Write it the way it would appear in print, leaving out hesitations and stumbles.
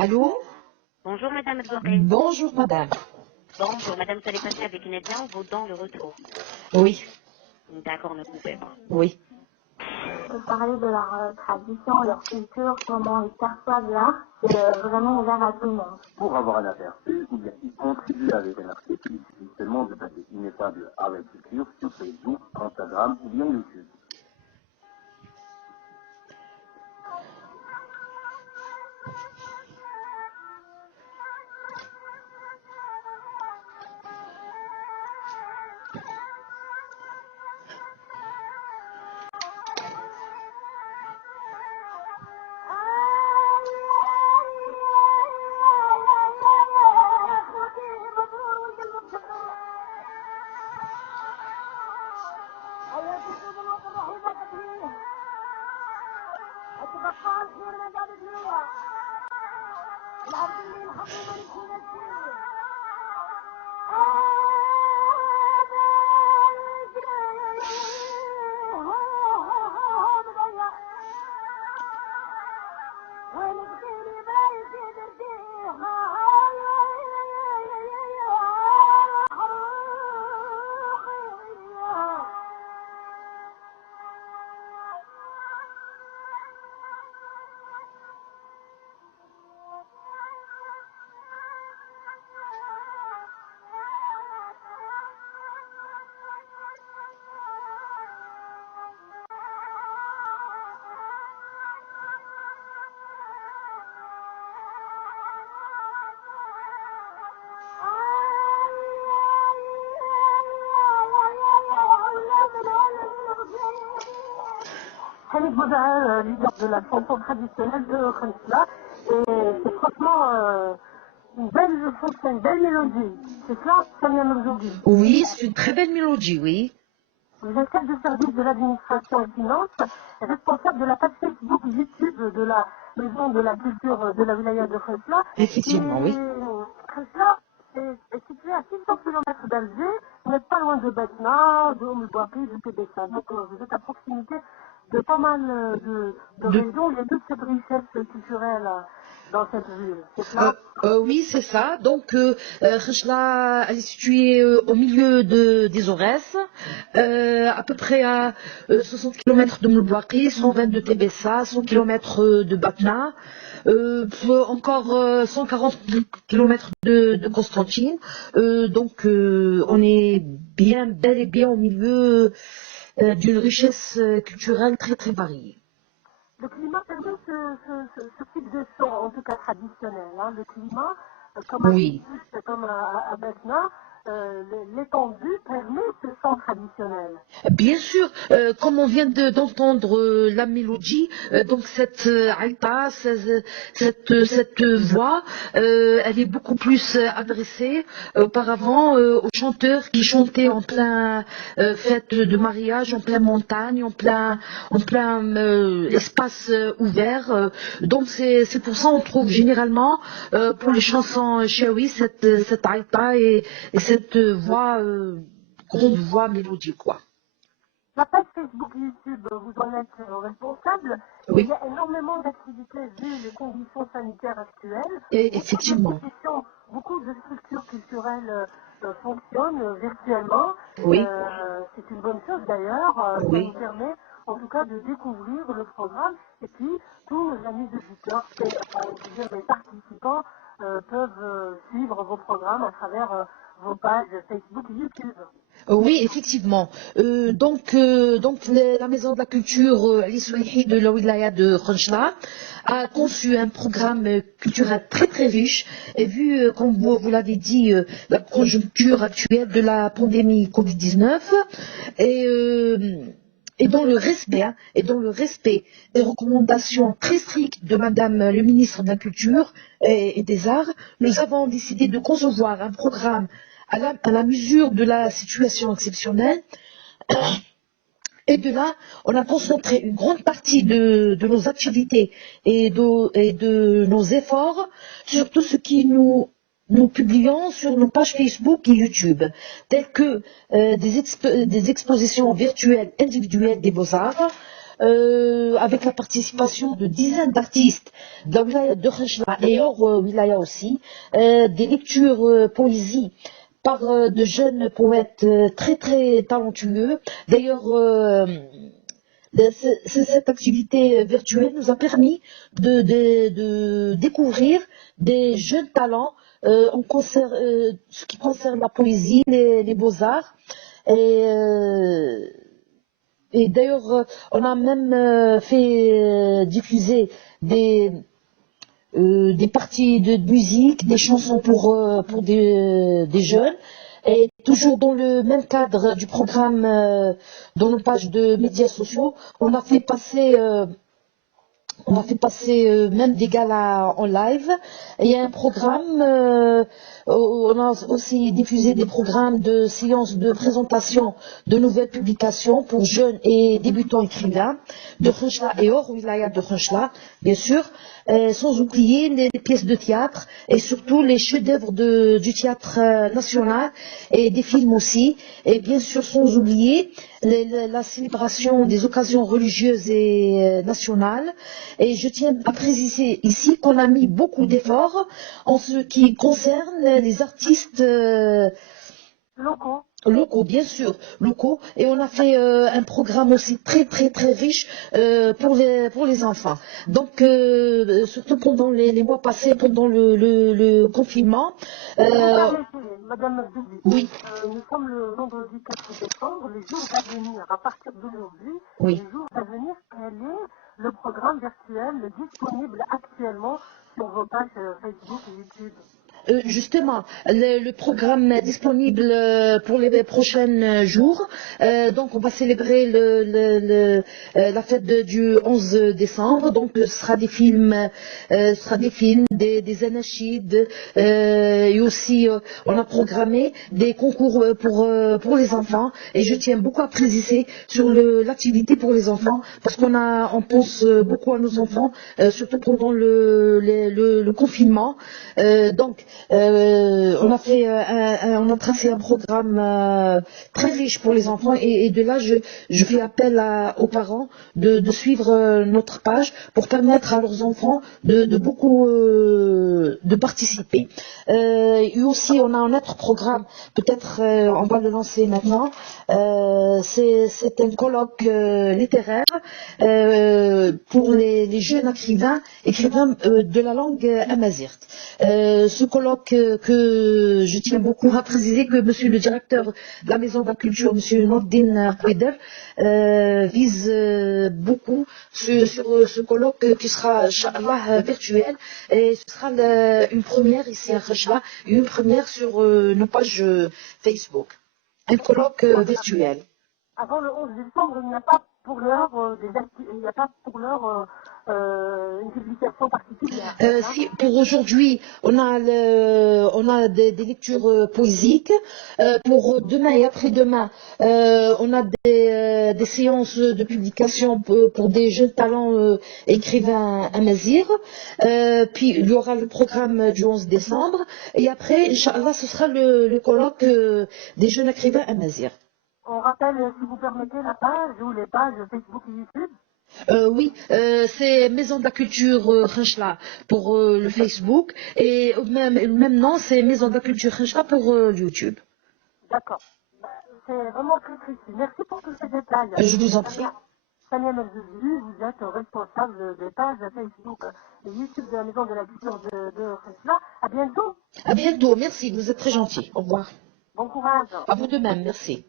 Allô? Bonjour Madame Edouardé. Bonjour madame. Bonjour Madame, vous allez passer avec Nadia en vos dents le retour. Oui, D'accord, ne coupez pas. oui. De parler de leur tradition, leur culture, comment ils perçoivent l'art, c'est vraiment ouvert à tout le monde. Pour avoir un aperçu ou bien y contribuer avec un article, il suffit seulement de taper Ineffable Art et Culture sur Facebook, Instagram ou bien YouTube. Khalid Bouda, leader de la chanson traditionnelle de Khonsla, et c'est franchement une belle chanson, une belle mélodie. C'est cela, Samia Mouzoudi. Oui, c'est une très belle mélodie, oui. Vous êtes chef de service de l'administration et finance, responsable de la page Facebook YouTube de la maison de la culture de la wilaya de Khonsla. Effectivement, oui. Khonsla est situé à 600 km d'Alger, vous n'êtes pas loin de Betna, de Oumouabri, de Tébessa. Donc vous êtes à proximité de pas mal de régions. Il y a toute cette richesse culturelle dans cette ville. C'est cela? Oui, c'est ça. Donc, Khachla, elle est située au milieu des Aurès, à peu près à 60 km de Moulbouakri, 120 de Tébessa, 100 km de Batna, encore 140 km de Constantine. Donc, on est bien, bel et bien au milieu d'une richesse culturelle très très variée. Le climat permet ce type de son, en tout cas traditionnel. Hein. Le climat, comme à Oui. Tiflis, comme à Betna, l'étendue permet ce son traditionnel. Bien sûr, comme on vient d'entendre la mélodie, donc cette aïta, cette voix, elle est beaucoup plus adressée auparavant aux chanteurs qui chantaient en plein fête de mariage, en plein montagne, en plein espace ouvert. Donc c'est pour ça on trouve généralement pour les chansons shawi cette aïta et cette voix grande voix mélodie, quoi. La page Facebook et YouTube, vous en êtes responsable. Oui. Il y a énormément d'activités vu les conditions sanitaires actuelles. Et effectivement. Beaucoup de structures culturelles fonctionnent virtuellement. Oui. C'est une bonne chose d'ailleurs. Oui. Ça nous permet en tout cas de découvrir le programme. Et puis, tous nos amis auditeurs, c'est-à-dire les participants, peuvent suivre vos programmes à travers vos pages Facebook et YouTube. Oui, effectivement. Donc, la Maison de la Culture Al-Isouihi de la Wilaya de Khonchla a conçu un programme culturel très très riche. Et vu, comme vous l'avez dit, la conjoncture actuelle de la pandémie Covid-19 et dans le respect des recommandations très strictes de Madame le ministre de la Culture et des Arts, nous avons décidé de concevoir un programme à la mesure de la situation exceptionnelle. Et de là, on a concentré une grande partie de nos activités et de nos efforts sur tout ce qui nous publions sur nos pages Facebook et YouTube, telles que des expositions virtuelles individuelles des beaux-arts, avec la participation de dizaines d'artistes de la wilaya de Khenchela et hors wilaya aussi, des lectures poésie par de jeunes poètes très très talentueux. D'ailleurs, cette activité virtuelle nous a permis de découvrir des jeunes talents ce qui concerne la poésie, les beaux-arts. Et, euh, et d'ailleurs, on a même fait diffuser des parties de musique, des chansons pour des jeunes. Et toujours dans le même cadre du programme, dans nos pages de médias sociaux, on a fait passer même des galas en live. Et il y a un programme, on a aussi diffusé des programmes de séances de présentation de nouvelles publications pour jeunes et débutants écrivains de Khenchela et hors wilaya de Khenchela, bien sûr, sans oublier les pièces de théâtre et surtout les chefs-d'œuvre du théâtre national et des films aussi. Et bien sûr, sans oublier la célébration des occasions religieuses et nationales. Et je tiens à préciser ici qu'on a mis beaucoup d'efforts en ce qui concerne les artistes locaux, bien sûr, locaux. Et on a fait un programme aussi très très très riche pour les enfants. Donc, surtout pendant les mois passés, pendant le confinement. Madame Abdouli, Oui. Nous sommes le vendredi 4 décembre, les jours à venir, à partir d'aujourd'hui, Oui. les jours à venir, quel est le programme virtuel disponible actuellement sur vos pages Facebook et YouTube? Justement, le programme est disponible pour les prochains jours. Donc, on va célébrer la fête du 11 décembre. Donc, ce sera des films, des anachides, et aussi, on a programmé des concours pour les enfants. Et je tiens beaucoup à préciser sur l'activité pour les enfants, parce on pense beaucoup à nos enfants, surtout pendant le confinement. Donc, on a tracé un programme très riche pour les enfants et de là je fais appel aux parents de suivre notre page pour permettre à leurs enfants de beaucoup de participer. Et aussi on a un autre programme, peut-être on va le lancer maintenant. C'est un colloque littéraire pour les jeunes écrivains de la langue amazigh. Ce colloque que je tiens beaucoup à préciser que monsieur le directeur de la Maison de la Culture, monsieur Nordin Khouider, vise beaucoup sur ce colloque qui sera, Inch'Allah, virtuel, et ce sera une première ici à Khenchela, une première sur nos pages Facebook. Un colloque virtuel. Avant le 11 décembre, il n'y a pas pour l'heure une publication particulière. Si pour aujourd'hui, on a des lectures poésiques. Pour demain et après-demain, on a des séances de publication pour des jeunes talents écrivains amazigh. Puis il y aura le programme du 11 décembre. Et après, Inch'Allah, ce sera le colloque des jeunes écrivains amazigh. On rappelle, si vous permettez, la page ou les pages Facebook et YouTube. Oui, c'est Maison de la Culture Khenchela pour le Facebook et même nom, c'est Maison de la Culture Khenchela pour YouTube. D'accord. C'est vraiment très précis. Merci pour tous ces détails. Je vous en prie. Samia Merzouli, vous êtes responsable des pages Facebook et YouTube de la Maison de la Culture de Khenchela. À bientôt. À bientôt, merci, vous êtes très gentil. Au revoir. Bon courage. À vous de même, merci.